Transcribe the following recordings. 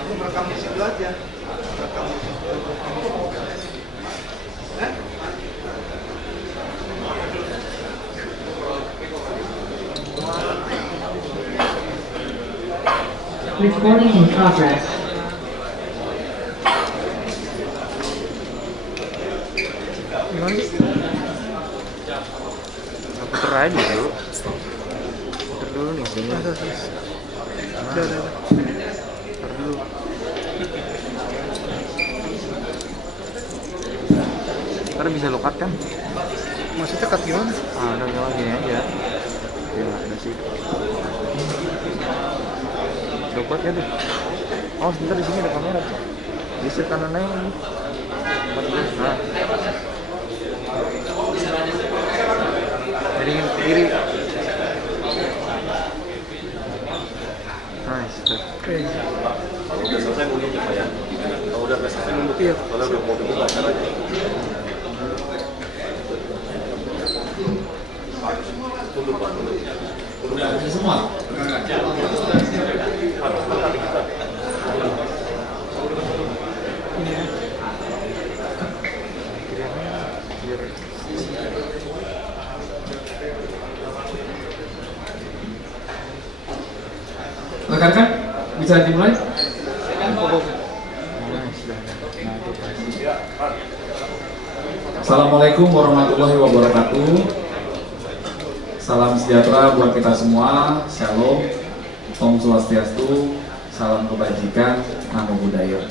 Aku merekam di situ aja. Merekam di situ. Recording in progress. Gimana sih? Puter aja dulu. Puter dulu nih kayaknya. Udah. Puter dulu. Ntar bisa lo cut kan? Maksudnya cut gimana? Udah nyala gini aja. Ya ada sih. Udah kuat ya tuh. Oh sebentar di sini ada kamera. Geser kanan aja. Nah. Miringin ke kiri. Nice. Oke. Kalau udah selesai nunduk ya Pak ya? Kalau udah selesai nunduk ya? Soalnya udah mau dibuka caranya. Tunduk Pak, tunduk. Udah bisa semua. Rekan-rekan, bisa dimulai? Assalamualaikum warahmatullahi wabarakatuh. Salam sejahtera buat kita semua. Shalom, Om Swastiastu, salam kebajikan, namo buddhaya.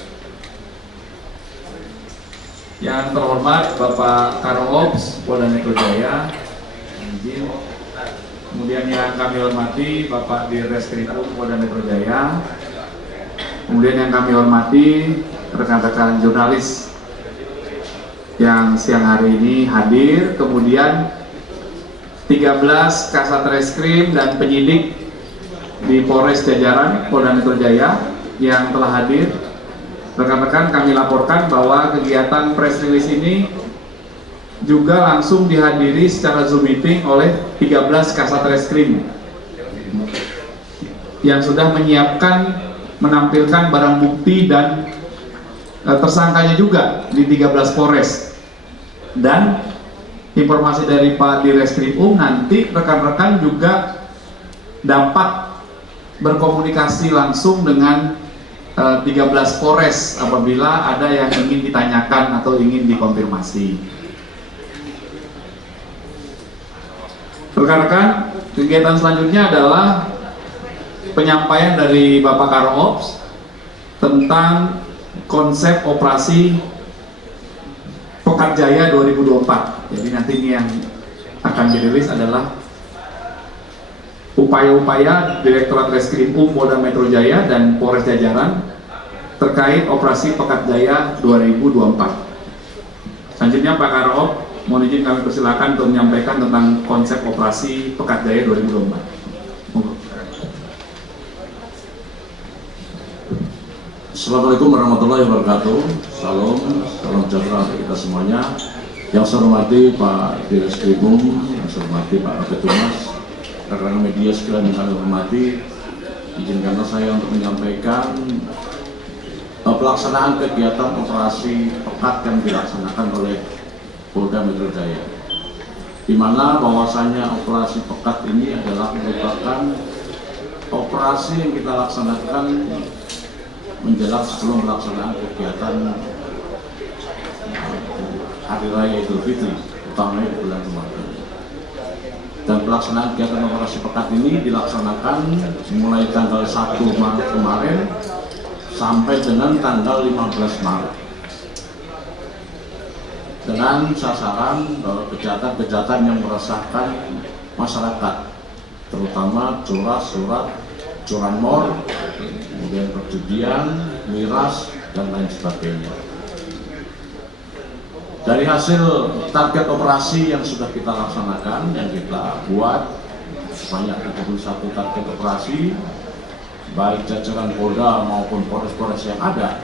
Yang terhormat Bapak Karops Polda Metro Jaya, izin. Kemudian yang kami hormati Bapak Direskrimum Polda Metro Jaya. Kemudian yang kami hormati rekan-rekan jurnalis yang siang hari ini hadir. Kemudian 13 Kasat Reskrim dan penyidik di Polres Jajaran Polda Metro Jaya yang telah hadir. Rekan-rekan, kami laporkan bahwa kegiatan press release ini juga langsung dihadiri secara Zoom meeting oleh 13 Kasat Reskrim yang sudah menyiapkan menampilkan barang bukti dan tersangkanya juga di 13 Polres. Dan informasi dari Pak Direskrimum, nanti rekan-rekan juga dapat berkomunikasi langsung dengan 13 Polres apabila ada yang ingin ditanyakan atau ingin dikonfirmasi. Rekan-rekan, kegiatan selanjutnya adalah penyampaian dari Bapak Karops tentang konsep operasi Pekat Jaya 2024. Jadi nanti ini yang akan dirilis adalah upaya-upaya Direktorat Reskrimum Polda Metro Jaya dan Polres Jajaran terkait operasi Pekat Jaya 2024. Selanjutnya Pak Karops, mohon izin kami persilakan untuk menyampaikan tentang konsep operasi Pekat Jaya 2024. Assalamualaikum warahmatullahi wabarakatuh. Salam sejahtera untuk kita semuanya. Yang saya hormati Pak Direskrimum, yang saya hormati Pak Kabid Humas, rekan media sekalian yang kami hormati, izinkanlah saya untuk menyampaikan pelaksanaan kegiatan operasi Pekat yang dilaksanakan oleh Polda Metro Jaya, di mana bahwasanya operasi Pekat ini adalah merupakan operasi yang kita laksanakan menjelang sebelum pelaksanaan kegiatan Hari Raya Idul Fitri, utamanya di bulan Ramadan. Dan pelaksanaan kegiatan operasi Pekat ini dilaksanakan mulai tanggal 1 Maret kemarin sampai dengan tanggal 15 Maret. Dengan sasaran bahwa kejahatan-kejahatan yang meresahkan masyarakat, terutama surat, curanmor, kemudian perjudian, miras, dan lain sebagainya. Dari hasil target operasi yang sudah kita laksanakan, yang kita buat sebanyak 71 target operasi, baik jajaran Polda maupun Polres-Polres yang ada,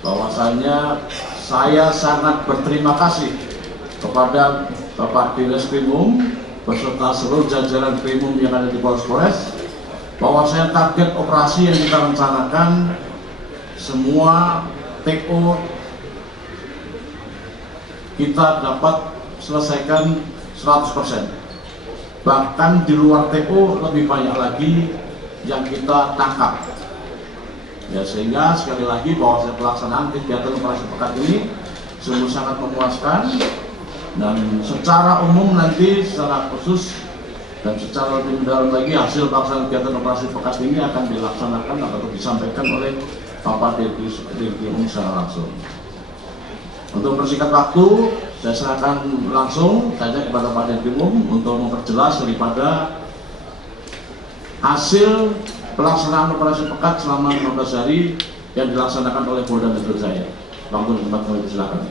bahwasanya saya sangat berterima kasih kepada Bapak Direskrimum beserta seluruh jajaran Krimum yang ada di Polres-Polres bahwasanya target operasi yang kita rencanakan semua TO kita dapat selesaikan 100%. Bahkan di luar TO lebih banyak lagi yang kita tangkap. Ya, sehingga sekali lagi bahwa pelaksanaan kegiatan operasi pekat ini sungguh sangat memuaskan, dan secara umum nanti secara khusus dan secara lebih mendalam lagi hasil pelaksanaan kegiatan operasi pekat ini akan dilaksanakan atau disampaikan oleh Bapak Dirkrimum secara langsung. Untuk mempersingkat waktu, saya serahkan langsung saja kepada Pak Dirkrimum untuk memperjelas daripada hasil pelaksanaan operasi pekat selama 15 hari yang dilaksanakan oleh Polda Metro Jaya. Waktu tempat kami persilakan.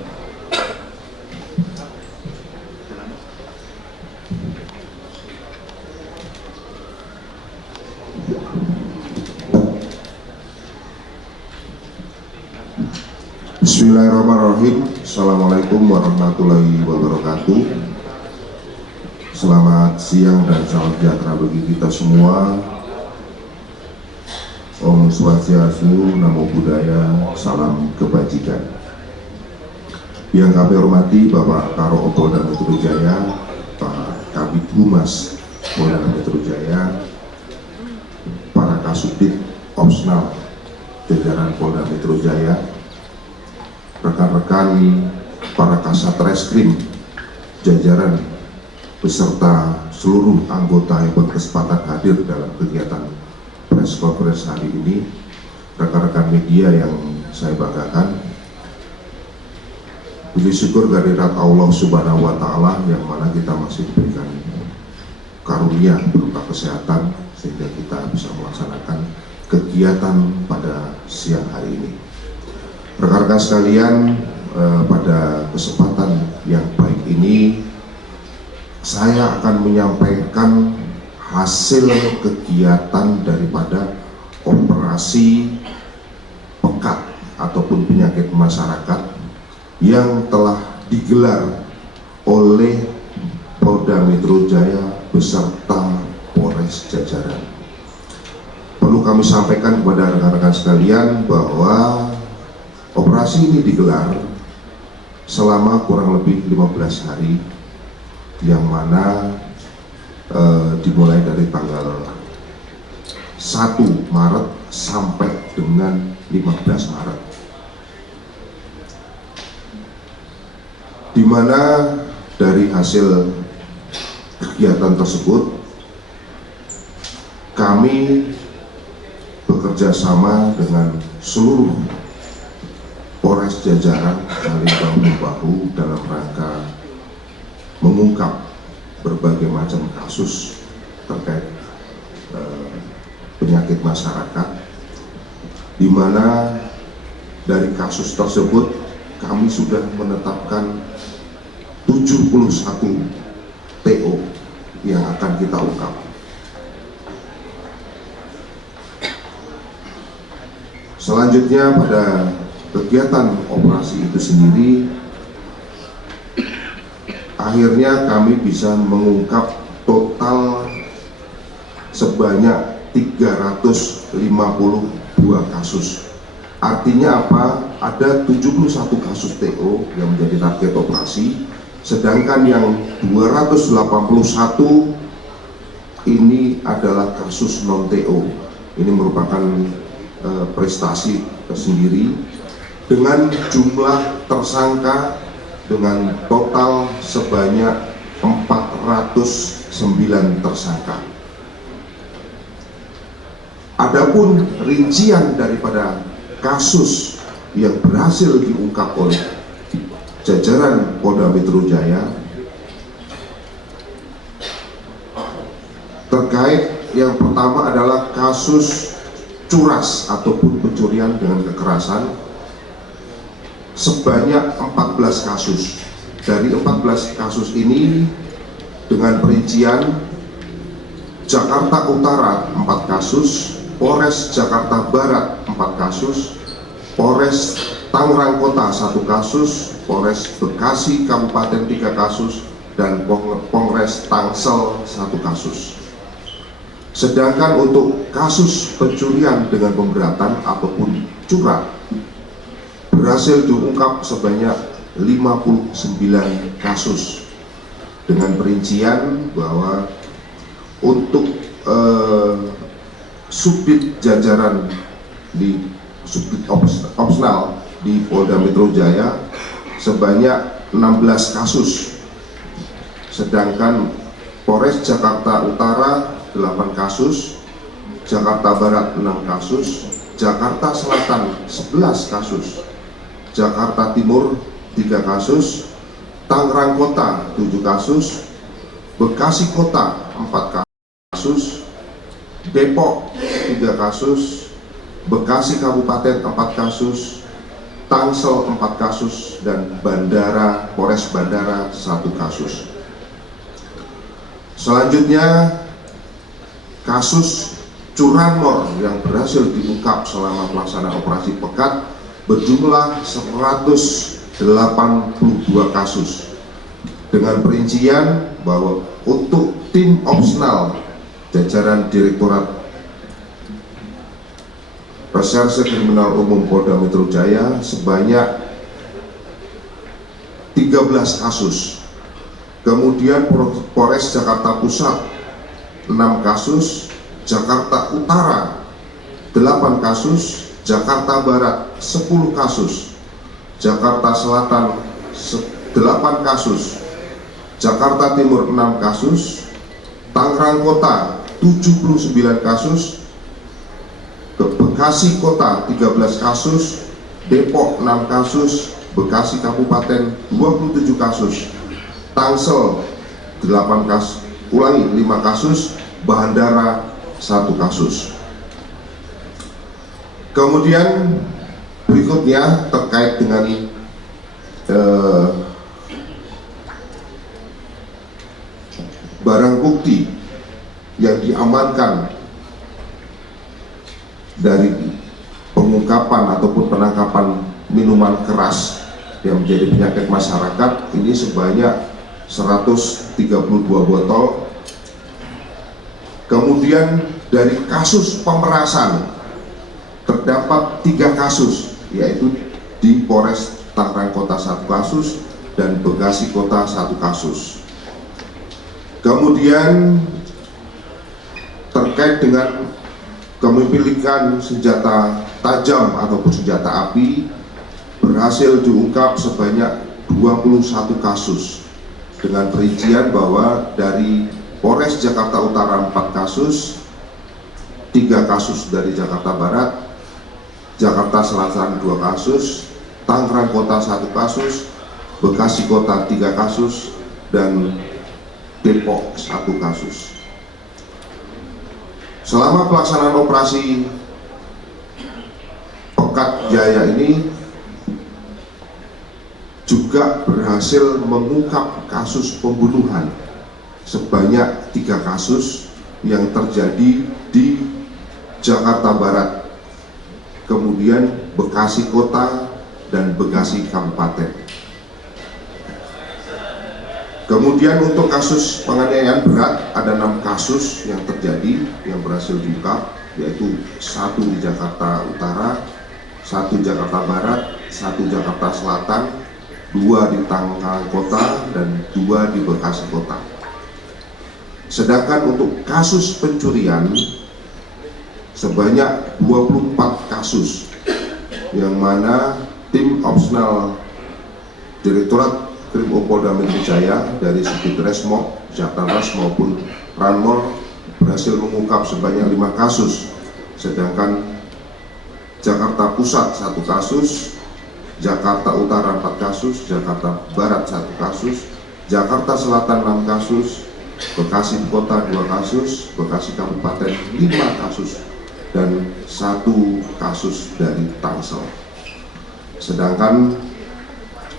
Bismillahirrahmanirrahim. Assalamualaikum warahmatullahi wabarakatuh. Selamat siang dan salam sejahtera bagi kita semua. Om Swastiastu, Namo Buddhaya, salam kebajikan. Yang kami hormati Bapak Karo Polda Metro Jaya, Pak Kabid Humas Polda Metro Jaya, para Kasubdit Opsnal jajaran Polda Metro Jaya, rekan-rekan para Kasat Reskrim jajaran beserta seluruh anggota yang berkesempatan hadir dalam kegiatan press conference hari ini, rekan-rekan media yang saya banggakan. Puji syukur kehadirat Allah Subhanahu wa Ta'ala yang mana kita masih diberikan karunia berupa kesehatan sehingga kita bisa melaksanakan kegiatan pada siang hari ini. Rekan-rekan sekalian, pada kesempatan yang baik ini saya akan menyampaikan hasil kegiatan daripada operasi pekat ataupun penyakit masyarakat yang telah digelar oleh Polda Metro Jaya beserta Polres jajaran. Perlu kami sampaikan kepada rekan-rekan sekalian bahwa operasi ini digelar selama kurang lebih 15 hari, yang mana dimulai dari tanggal 1 Maret sampai dengan 15 Maret, di mana dari hasil kegiatan tersebut kami bekerja sama dengan seluruh Polres jajaran saling bahu-membahu dalam rangka mengungkap berbagai macam kasus terkait penyakit masyarakat, di mana dari kasus tersebut kami sudah menetapkan 71 TO yang akan kita ungkap. Selanjutnya pada kegiatan operasi itu sendiri, akhirnya kami bisa mengungkap total sebanyak 352 kasus. Artinya apa? Ada 71 kasus TO yang menjadi target operasi, sedangkan yang 281 ini adalah kasus non-TO. Ini merupakan prestasi tersendiri dengan jumlah tersangka dengan total sebanyak 409 tersangka. Adapun rincian daripada kasus yang berhasil diungkap oleh jajaran Polda Metro Jaya terkait yang pertama adalah kasus curas ataupun pencurian dengan kekerasan sebanyak 14 kasus. Dari 14 kasus ini dengan perincian Jakarta Utara 4 kasus, Polres Jakarta Barat 4 kasus, Polres Tangerang Kota 1 kasus, Polres Bekasi Kabupaten 3 kasus, dan Polres Tangsel 1 kasus. Sedangkan untuk kasus pencurian dengan pemberatan ataupun curang berhasil diungkap sebanyak 59 kasus, dengan perincian bahwa untuk subdit jajaran di subdit opsional di Polda Metro Jaya sebanyak 16 kasus, sedangkan Polres Jakarta Utara 8 kasus, Jakarta Barat 6 kasus, Jakarta Selatan 11 kasus, Jakarta Timur 3 kasus, Tangerang Kota 7 kasus, Bekasi Kota 4 kasus, Depok 3 kasus, Bekasi Kabupaten 4 kasus, Tangsel 4 kasus, dan Polres Bandara 1 kasus. Selanjutnya, kasus curanmor yang berhasil diungkap selama pelaksanaan operasi Pekat berjumlah 182 kasus, dengan perincian bahwa untuk tim opsional jajaran Direktorat Reserse Kriminal Umum Polda Metro Jaya sebanyak 13 kasus. Kemudian Polres Jakarta Pusat 6 kasus, Jakarta Utara 8 kasus, Jakarta Barat 10 kasus, Jakarta Selatan 8 kasus, Jakarta Timur 6 kasus, Tangerang Kota 79 kasus, Bekasi Kota 13 kasus, Depok 6 kasus, Bekasi Kabupaten 27 kasus, Tangsel 8 kasus, 5 kasus, Bandara 1 kasus. Kemudian berikutnya terkait dengan barang bukti yang diamankan dari pengungkapan ataupun penangkapan minuman keras yang menjadi penyakit masyarakat ini sebanyak 132 botol. Kemudian dari kasus pemerasan terdapat 3 kasus, yaitu di Polres Tangerang Kota 1 kasus dan Bekasi Kota 1 kasus. Kemudian terkait dengan kepemilikan senjata tajam ataupun senjata api berhasil diungkap sebanyak 21 kasus, dengan perincian bahwa dari Polres Jakarta Utara 4 kasus, 3 kasus dari Jakarta Barat, Jakarta Selatan 2 kasus, Tangerang Kota 1 kasus, Bekasi Kota 3 kasus, dan Depok 1 kasus. Selama pelaksanaan operasi Pekat Jaya ini juga berhasil mengungkap kasus pembunuhan sebanyak 3 kasus yang terjadi di Jakarta Barat, kemudian Bekasi Kota dan Bekasi Kabupaten. Kemudian untuk kasus penganiayaan berat ada 6 kasus yang terjadi yang berhasil diungkap, yaitu 1 di Jakarta Utara, 1 Jakarta Barat, 1 Jakarta Selatan, 2 di Tangerang Kota, dan 2 di Bekasi Kota. Sedangkan untuk kasus pencurian sebanyak 24 kasus, yang mana tim opsional Direktorat Krim Polda Metro Jaya dari Subdit Resmob, Jatras maupun Ranmor berhasil mengungkap sebanyak 5 kasus, sedangkan Jakarta Pusat 1 kasus, Jakarta Utara 4 kasus, Jakarta Barat 1 kasus, Jakarta Selatan 6 kasus, Bekasi Kota 2 kasus, Bekasi Kabupaten 5 kasus, dan 1 kasus dari Tangsel. Sedangkan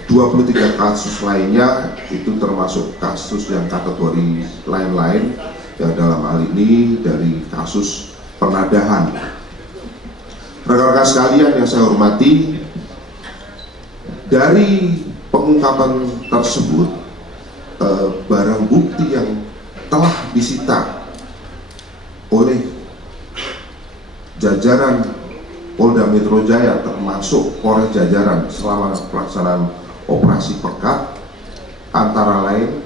23 kasus lainnya itu termasuk kasus yang kategori lain-lain, yang dalam hal ini dari kasus penadahan. Rekan-rekan sekalian yang saya hormati, dari pengungkapan tersebut barang bukti yang telah disita oleh jajaran Polda Metro Jaya termasuk Polres jajaran selama pelaksanaan operasi pekat antara lain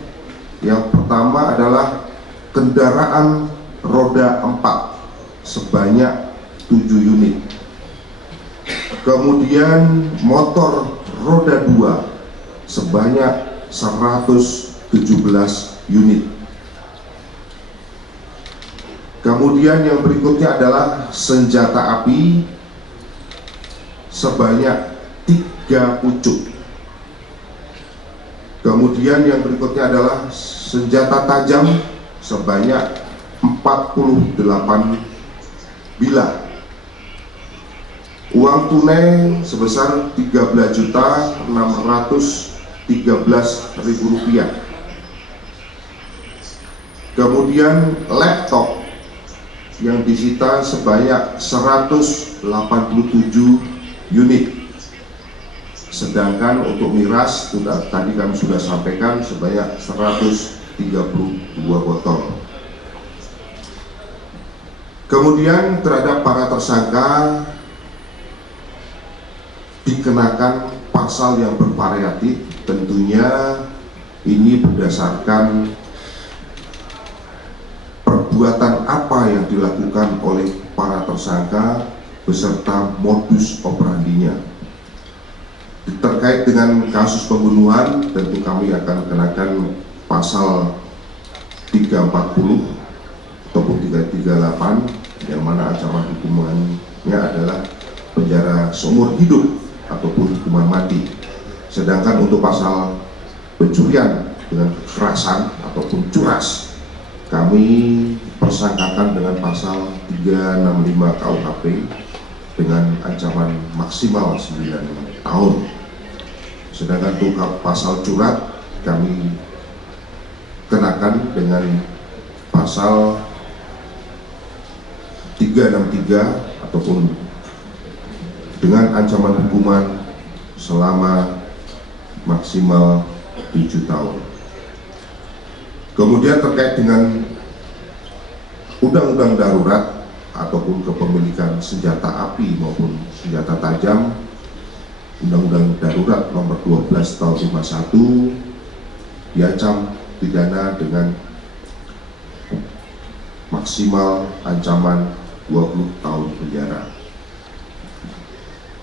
yang pertama adalah kendaraan roda 4 sebanyak 7 unit, kemudian motor roda 2 sebanyak 117 unit. Kemudian yang berikutnya adalah senjata api sebanyak 3 pucuk. Kemudian yang berikutnya adalah senjata tajam sebanyak 48 bilah. Uang tunai sebesar Rp13.613.000. Kemudian laptop yang disita sebanyak 187 unit. Sedangkan untuk miras tadi kami sudah sampaikan sebanyak 132 botol. Kemudian terhadap para tersangka dikenakan pasal yang bervariatif, tentunya ini berdasarkan perbuatan apa yang dilakukan oleh para tersangka beserta modus operandinya. Terkait dengan kasus pembunuhan, tentu kami akan kenakan pasal 340 ataupun 338 yang mana ancaman hukumannya adalah penjara seumur hidup ataupun hukuman mati. Sedangkan untuk pasal pencurian dengan kekerasan ataupun curas, kami persangkakan dengan pasal 365 KUHP dengan ancaman maksimal 9 tahun. Sedangkan untuk pasal curat kami kenakan dengan pasal 363 ataupun dengan ancaman hukuman selama maksimal 7 tahun. Kemudian terkait dengan undang-undang darurat ataupun kepemilikan senjata api maupun senjata tajam, Undang-Undang Darurat Nomor 12 Tahun 51 diancam pidana dengan maksimal ancaman 20 tahun penjara.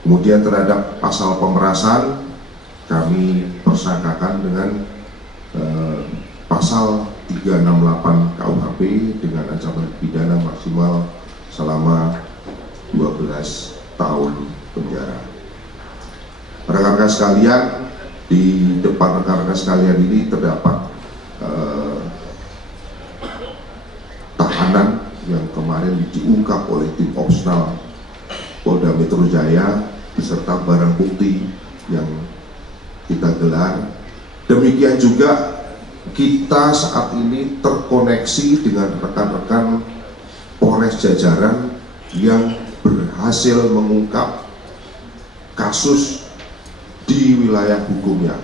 Kemudian terhadap pasal pemerasan kami persangkakan dengan pasal 368 KUHP dengan ancaman pidana maksimal selama 12 tahun penjara. Rekan-rekan sekalian, di depan rekan-rekan sekalian ini terdapat tahanan yang kemarin diungkap oleh tim opsional Polda Metro Jaya beserta barang bukti yang kita gelar. Demikian juga kita saat ini terkoneksi dengan rekan-rekan Polres jajaran yang berhasil mengungkap kasus di wilayah hukumnya,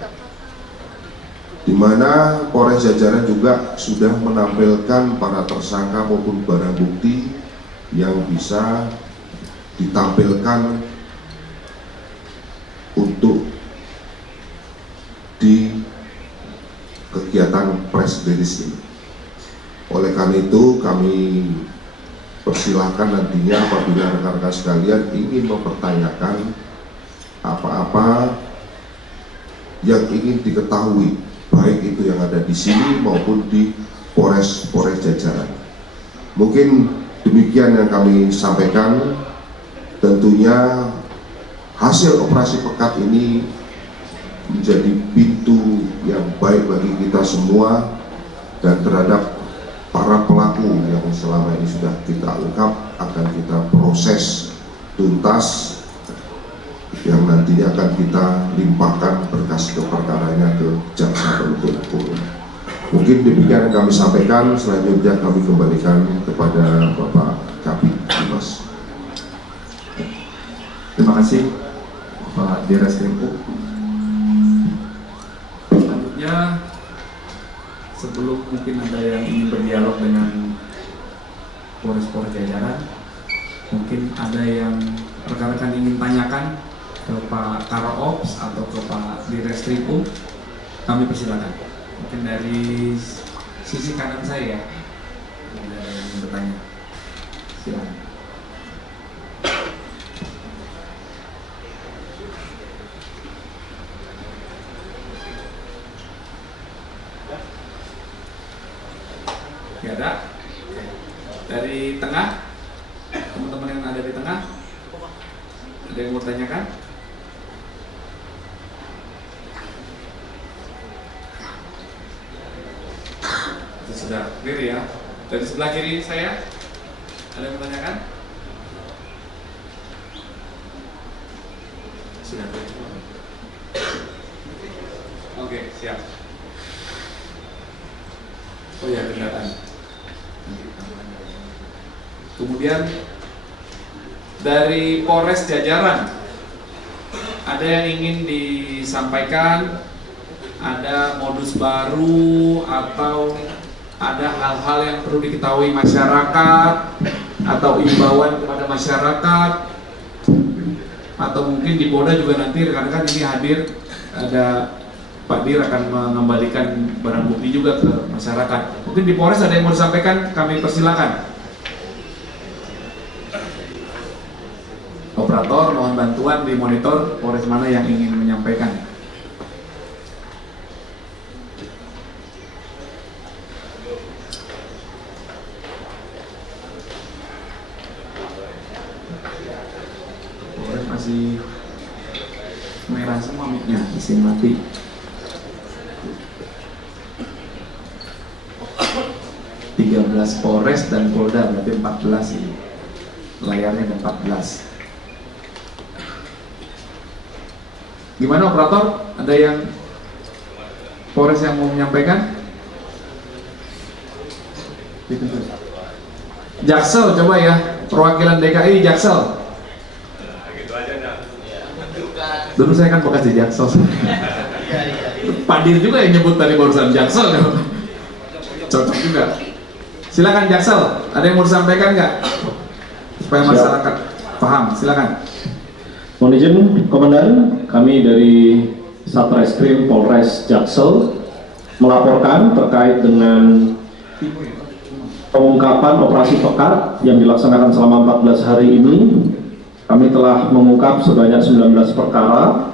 di mana Polres jajaran juga sudah menampilkan para tersangka maupun barang bukti yang bisa ditampilkan untuk di kegiatan press release ini. Oleh karena itu kami persilahkan nantinya apabila rekan-rekan sekalian ingin mempertanyakan apa-apa yang ingin diketahui, baik itu yang ada di sini maupun di Polres jajaran. Mungkin demikian yang kami sampaikan. Tentunya hasil operasi pekat ini menjadi pintu yang baik bagi kita semua dan terhadap para pelaku yang selama ini sudah kita ungkap akan kita proses tuntas yang nantinya akan kita limpahkan berkas perkaranya ke jaksa penuntut umum. Mungkin demikian yang kami sampaikan. Selanjutnya kami kembalikan kepada Bapak Kabid Humas. Terima kasih Pak Direskrim. Selanjutnya, sebelum mungkin ada yang ingin berdialog dengan Polres jajaran. Mungkin ada yang rekan-rekan ingin tanyakan ke Pak Karo-Ops atau ke Pak Direskrimum, kami persilakan. Mungkin dari sisi kanan saya ya, ada yang ingin bertanya. Silakan. Ya ada. Dari tengah, teman-teman yang ada di tengah, ada yang mau tanyakan? Itu sudah clear ya. Dari sebelah kiri saya, ada yang mau tanyakan? Sudah clear. Oke, siap. Oh ya, kendaraan. Kemudian dari Polres jajaran, ada yang ingin disampaikan, ada modus baru atau ada hal-hal yang perlu diketahui masyarakat atau imbauan kepada masyarakat, atau mungkin di Polda juga nanti rekan-rekan ini hadir, ada Pak Dir akan mengembalikan barang bukti juga ke masyarakat. Mungkin di Polres ada yang mau disampaikan, kami persilakan. Operator, mohon bantuan di monitor Polres mana yang ingin menyampaikan. Polres masih merah semua mic-nya, mesin mati. Polres dan Polda berarti 14 ini. Layarnya ada 14. Gimana operator? Ada yang Polres yang mau menyampaikan? Jaksel coba ya, perwakilan DKI Jaksel. Dulu saya kan bekas di Jaksel. Pak Dir juga yang nyebut tadi barusan Jaksel. Cocok juga. Silakan Jaksel, ada yang mau disampaikan nggak? Supaya masyarakat paham, silakan. Mohon izin Komandan, kami dari Satreskrim Polres Jaksel melaporkan terkait dengan pengungkapan operasi pekat yang dilaksanakan selama 14 hari ini. Kami telah mengungkap sebanyak 19 perkara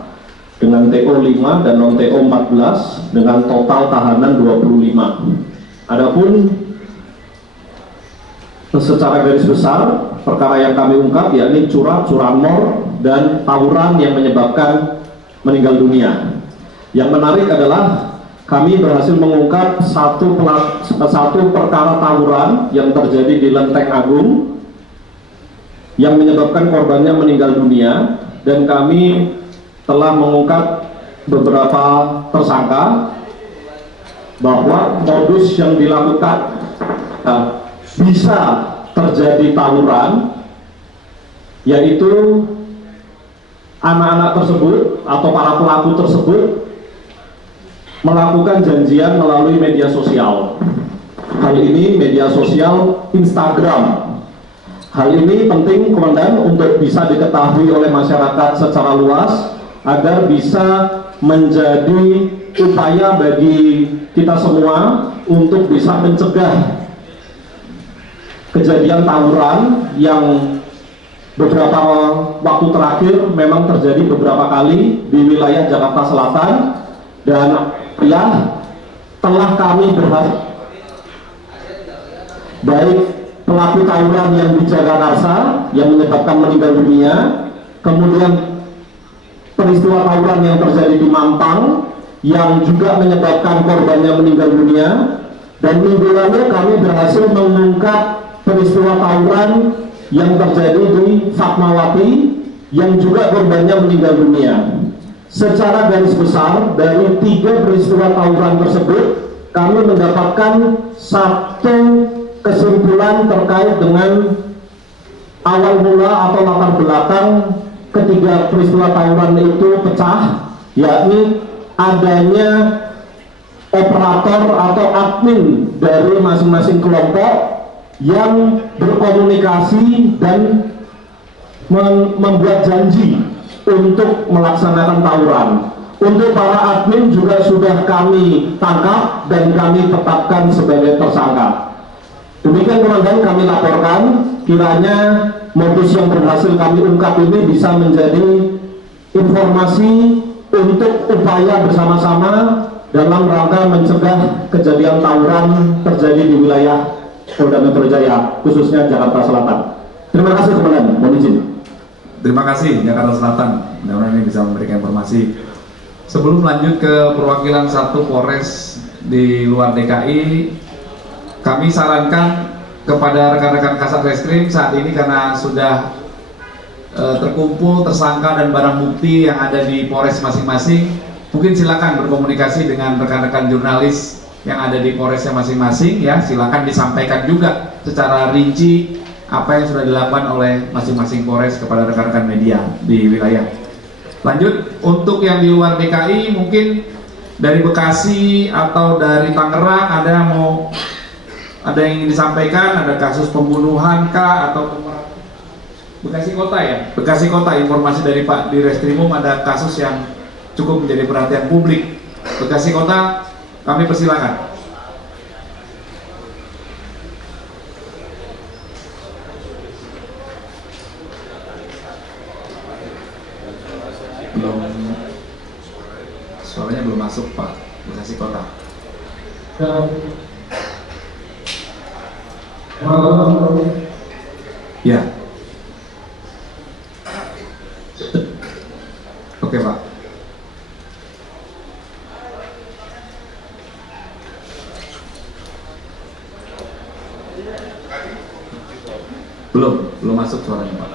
dengan TO 5 dan non-TO 14 dengan total tahanan 25. Adapun secara garis besar, perkara yang kami ungkap yakni curanmor dan tawuran yang menyebabkan meninggal dunia. Yang menarik adalah kami berhasil mengungkap satu perkara tawuran yang terjadi di Lenteng Agung yang menyebabkan korbannya meninggal dunia, dan kami telah mengungkap beberapa tersangka bahwa modus yang dilakukan bisa terjadi tawuran, yaitu anak-anak tersebut atau para pelaku tersebut melakukan janjian melalui media sosial. Hal ini media sosial Instagram. Hal ini penting Komandan untuk bisa diketahui oleh masyarakat secara luas agar bisa menjadi upaya bagi kita semua untuk bisa mencegah kejadian tawuran yang beberapa waktu terakhir memang terjadi beberapa kali di wilayah Jakarta Selatan, dan ya telah kami berhasil baik pelaku tawuran yang di Jakarta yang menyebabkan meninggal dunia, kemudian peristiwa tawuran yang terjadi di Mampang yang juga menyebabkan korbannya meninggal dunia, dan minggu lalu kami berhasil mengungkap peristiwa tawuran yang terjadi di Fatmawati yang juga korbannya meninggal dunia. Secara garis besar dari 3 peristiwa tawuran tersebut kami mendapatkan satu kesimpulan terkait dengan awal mula atau latar belakang ketiga peristiwa tawuran itu pecah, yakni adanya operator atau admin dari masing-masing kelompok yang berkomunikasi dan membuat janji untuk melaksanakan tawuran. Untuk para admin juga sudah kami tangkap dan kami tetapkan sebagai tersangka. Demikian Komandan, kami laporkan kiranya modus yang berhasil kami ungkap ini bisa menjadi informasi untuk upaya bersama-sama dalam rangka mencegah kejadian tawuran terjadi di wilayah Polda Metro Jaya, khususnya Jakarta Selatan. Terima kasih Komandan, mohon izin. Terima kasih Jakarta Selatan, mudah-mudahan ini bisa memberikan informasi. Sebelum lanjut ke perwakilan satu Polres di luar DKI, kami sarankan kepada rekan-rekan Kasat Reskrim saat ini karena sudah terkumpul tersangka dan barang bukti yang ada di Polres masing-masing, mungkin silakan berkomunikasi dengan rekan-rekan jurnalis yang ada di Polresnya masing-masing ya, silakan disampaikan juga secara rinci apa yang sudah dilakukan oleh masing-masing Polres kepada rekan-rekan media di wilayah. Lanjut, untuk yang di luar DKI mungkin dari Bekasi atau dari Tangerang ada yang ingin disampaikan, ada kasus pembunuhan kah atau Bekasi Kota ya? Bekasi Kota, informasi dari Pak Direskrimum ada kasus yang cukup menjadi perhatian publik. Bekasi Kota, kami persilakan. Suaranya belum masuk Pak, Bekasi Kota. Ya. Oke Pak. Belum masuk suaranya Pak.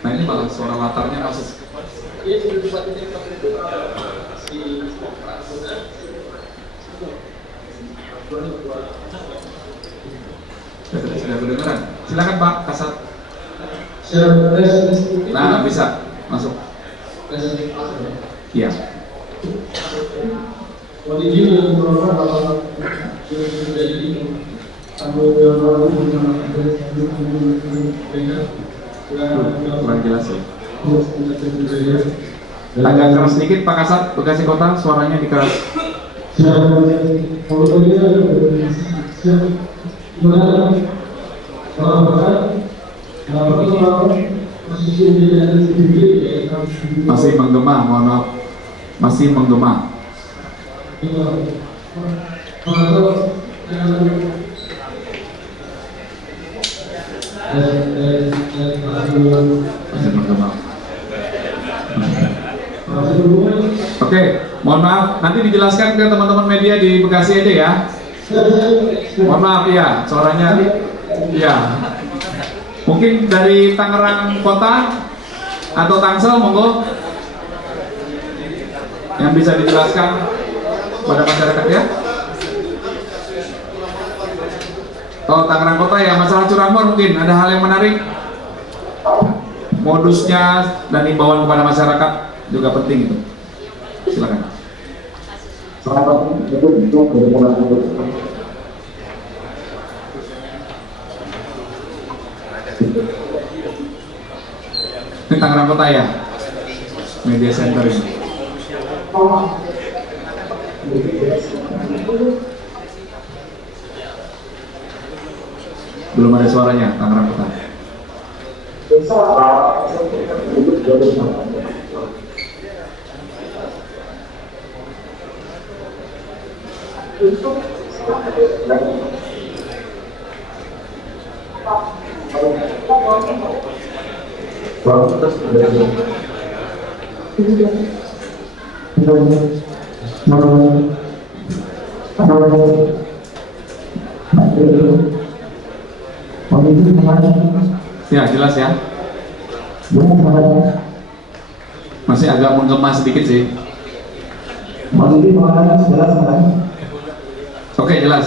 Nah ini malah suara latarnya masuk. Sudah kedengeran. Silakan Pak Kasat. Nah bisa masuk. Iya. Kurang jelas ya. Agak keras sedikit Pak Kasat, Bekasi Kota, suaranya dikeras. Masih menggema, mohon maaf. Masih menggema. Oke, mohon maaf, nanti dijelaskan ke teman-teman media di Bekasi aja ya. Mohon maaf ya, suaranya ya. Mungkin dari Tangerang Kota atau Tangsel, monggo yang bisa dijelaskan pada masyarakat ya. Oh, Tangerang Kota ya, masalah curanmor mungkin ada hal yang menarik, modusnya dan imbauan kepada masyarakat juga penting itu. Silakan. Ini Tangerang Kota ya, media center ini. Belum ada suaranya Tangerang Kota. Ya, jelas ya. Masih agak menggema sedikit sih. Oke, jelas.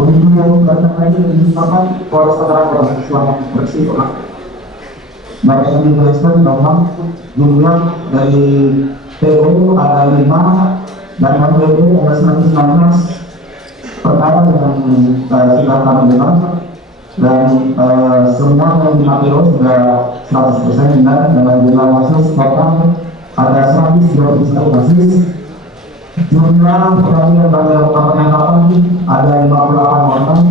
Untuk datang lagi menunjukkan Polres Tangerang selamat bersih Pak. Baik yang dijelaskan memang jumlah dari PO ada 5 dan PO ada 119 perkara yang sudah kami dengar dan semua yang di PO sudah 100% dan dengan jumlah kasus total ada 121 kasus. Jumlah orang yang melakukan penangkapan ada 58 orang.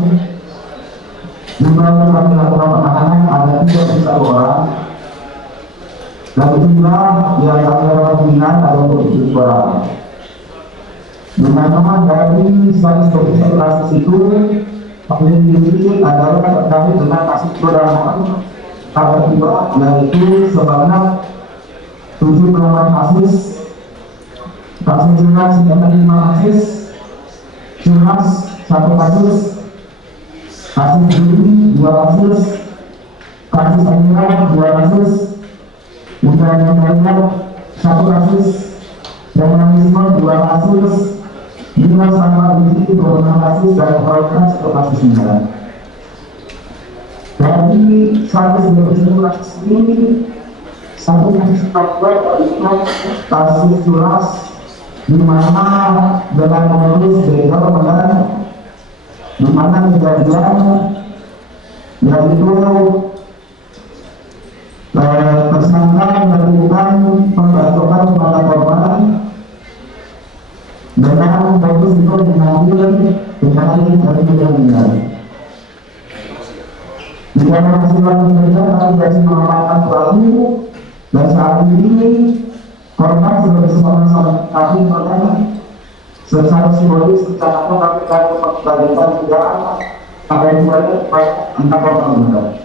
Jumlah yang melakukan penahanan ada 31 orang. Dan jumlah yang melakukan pembinaan ada 27 orang. Dimana dari 121 kasus itu paling tinggi adalah terkait dengan kasus penodaan agama, yaitu sebanyak 78 kasus. Kasus jelas sebanyak 5 kasus, jelas 1 kasus, kasus judi 2 kasus, kasus penyiaran 2 kasus, budaya lainnya 1 kasus, feminisme 2 kasus, hina sama biji 26 kasus dan perolehan 1 kasus penyiaran. Dari 191 kasus ini, 1 kasus kasus jelas di mana dengan mengurus beda pemenang, di mana kejadian yaitu tersangka melakukan pembacokan kepada korban dengan modus itu mengambil kembali dari meninggal. Di dalam persidangan kerja kami berhasil mengamankan pelaku dan saat ini korban sudah bersama-sama kami korban secara simbolis secara kami akan mengembalikan juga apa yang berada pada korban benar.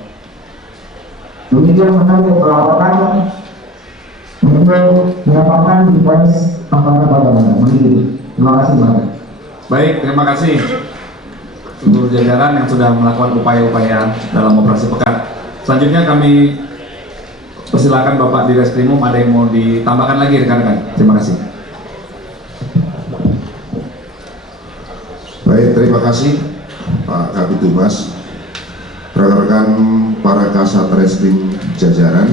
Demikian menarik pelaporan untuk mendapatkan device apa-apa begini. Terima kasih banyak. Baik, terima kasih seluruh jajaran yang sudah melakukan upaya-upaya dalam operasi pekat. Selanjutnya kami persilakan Bapak di Reskrimum, ada yang mau ditambahkan lagi rekan-rekan? Terima kasih. Baik, terima kasih Pak Kabid Humas, rekan-rekan para Kasat Reskrim jajaran.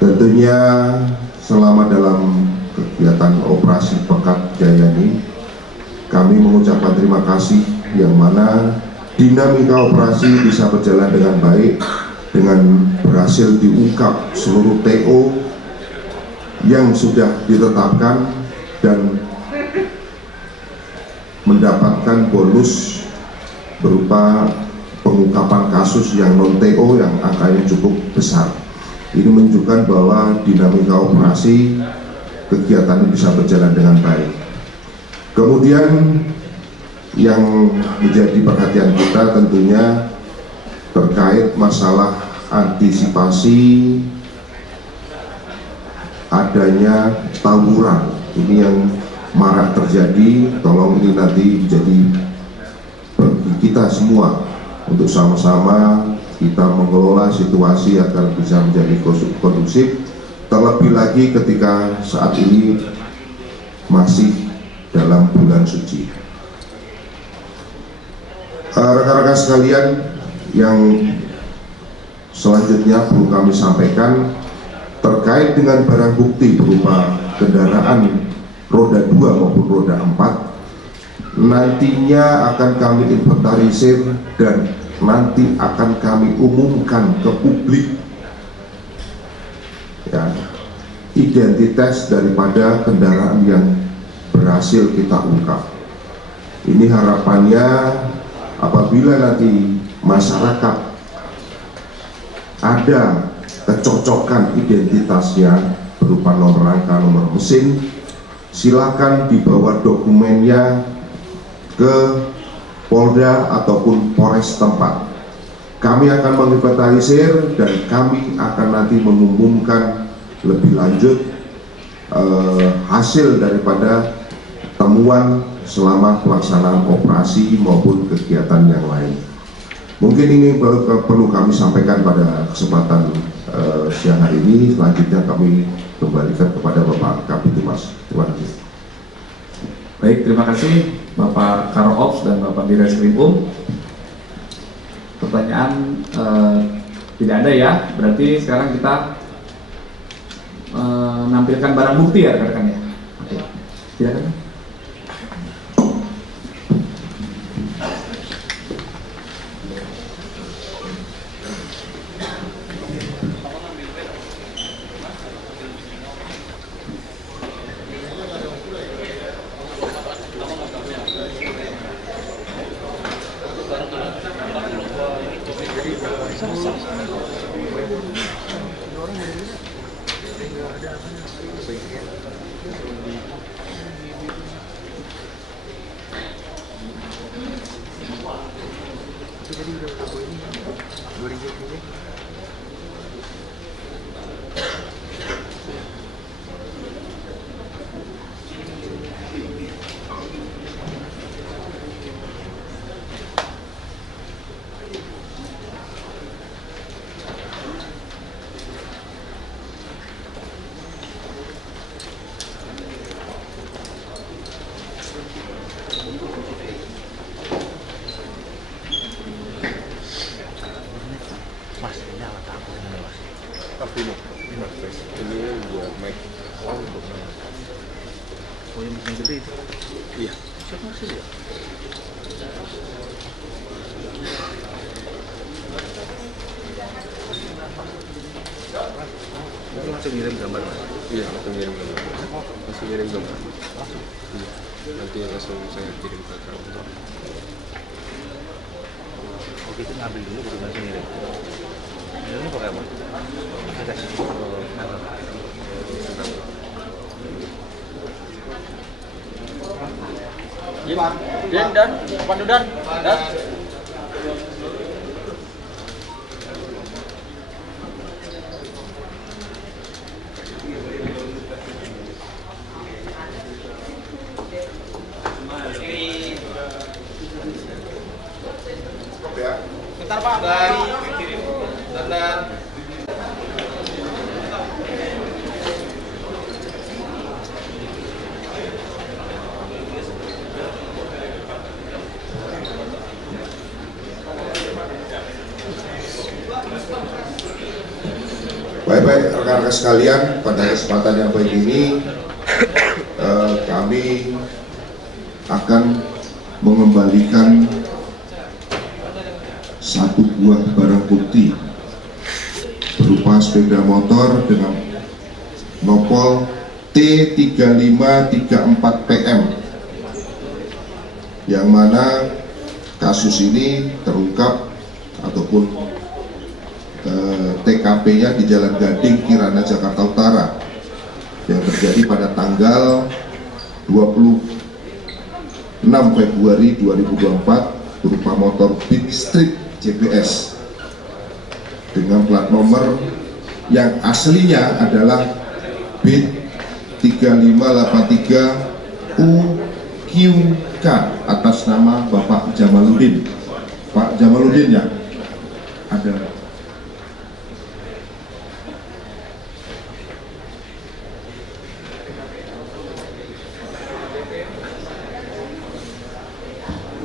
Tentunya selama dalam kegiatan operasi Pekat Jaya ini, kami mengucapkan terima kasih yang mana dinamika operasi bisa berjalan dengan baik dengan berhasil diungkap seluruh TO yang sudah ditetapkan dan mendapatkan bonus berupa pengungkapan kasus yang non-TO yang angkanya cukup besar. Ini menunjukkan bahwa dinamika operasi kegiatan bisa berjalan dengan baik. Kemudian yang menjadi perhatian kita tentunya terkait masalah antisipasi adanya tawuran. Ini yang marak terjadi, tolong ini nanti menjadi bagi kita semua untuk sama-sama kita mengelola situasi agar bisa menjadi kondusif, terlebih lagi ketika saat ini masih dalam bulan suci. Rekan-rekan sekalian, yang selanjutnya perlu kami sampaikan terkait dengan barang bukti berupa kendaraan roda 2 maupun roda 4 nantinya akan kami inventarisir dan nanti akan kami umumkan ke publik ya, identitas daripada kendaraan yang berhasil kita ungkap. Ini harapannya apabila nanti masyarakat ada kecocokan identitasnya berupa nomor rangka, nomor mesin, silakan dibawa dokumennya ke Polda ataupun Polres tempat. Kami akan menginventarisir dan kami akan nanti mengumumkan lebih lanjut hasil daripada temuan selama pelaksanaan operasi maupun kegiatan yang lain. Mungkin ini perlu kami sampaikan pada kesempatan siang hari ini. Selanjutnya kami kembalikan kepada Bapak Kabid Humas. Terima kasih. Baik, terima kasih Bapak Karops dan Bapak Direskrimum. Pertanyaan tidak ada ya, berarti sekarang kita menampilkan barang bukti ya rekan-rekan ya. Oke, silakan. Langsung ngirim gambar, Mas. Iya, langsung ngirim gambar. Langsung ngirim gambar. Iya. Nanti langsung saya kirim ke kantor. Oke, itu ngambil dulu baru langsung ngirim. Ini pakai apa? Saya kasih kantor. Dan Pandu dan. Bentar Pak, dari dan Baik-baik rekan-rekan sekalian, pada kesempatan yang baik ini kami akan mengembalikan satu buah barang bukti berupa sepeda motor dengan nopol T3534PM yang mana kasus ini terungkap ataupun TKP-nya di Jalan Gading, Kirana, Jakarta Utara yang terjadi pada tanggal 26 Februari 2024 berupa motor Beat Street GPS dengan plat nomor yang aslinya adalah Beat 3583 UQK atas nama Bapak Jamaluddin. Pak Jamaluddin ya? Ada.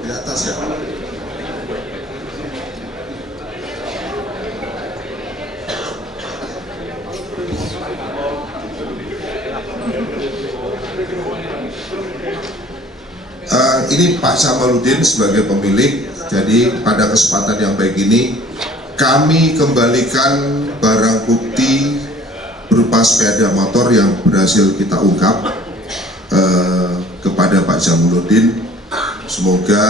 Di atas ya. Ini Pak Jamaluddin sebagai pemilik. Jadi pada kesempatan yang baik ini kami kembalikan barang bukti berupa sepeda motor yang berhasil kita ungkap kepada Pak Jamaluddin. Semoga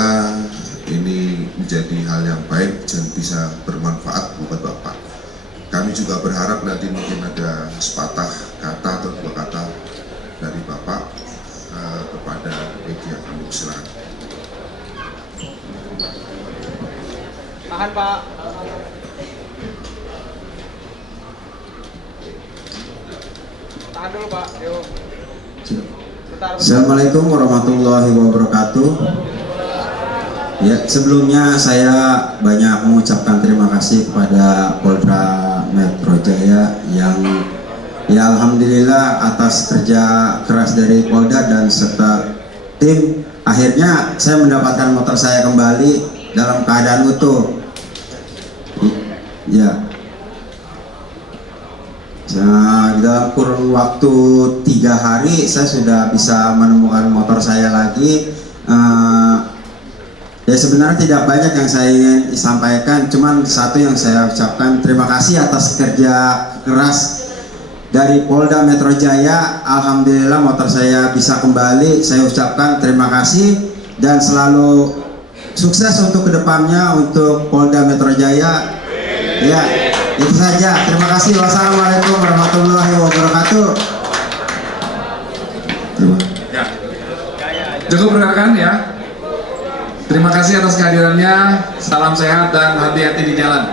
ini menjadi hal yang baik dan bisa bermanfaat buat Bapak. Kami juga berharap nanti mungkin ada sepatah kata atau dua kata dari Bapak kepada media. Kami silakan. Tahan Pak. Tahan dulu Pak. Yuk. Assalamualaikum warahmatullahi wabarakatuh. Ya, sebelumnya saya banyak mengucapkan terima kasih kepada Polda Metro Jaya yang ya alhamdulillah atas kerja keras dari Polda dan serta tim akhirnya saya mendapatkan motor saya kembali dalam keadaan utuh. Ya, dalam kurun waktu 3 hari saya sudah bisa menemukan motor saya lagi. Ya sebenarnya tidak banyak yang saya ingin sampaikan, cuman satu yang saya ucapkan terima kasih atas kerja keras dari Polda Metro Jaya. Alhamdulillah motor saya bisa kembali. Saya ucapkan terima kasih dan selalu sukses untuk kedepannya untuk Polda Metro Jaya. Ya, itu saja. Terima kasih. Wassalamualaikum warahmatullahi wabarakatuh. Ya. Cukup rekan ya. Terima kasih atas kehadirannya. Salam sehat dan hati-hati di jalan.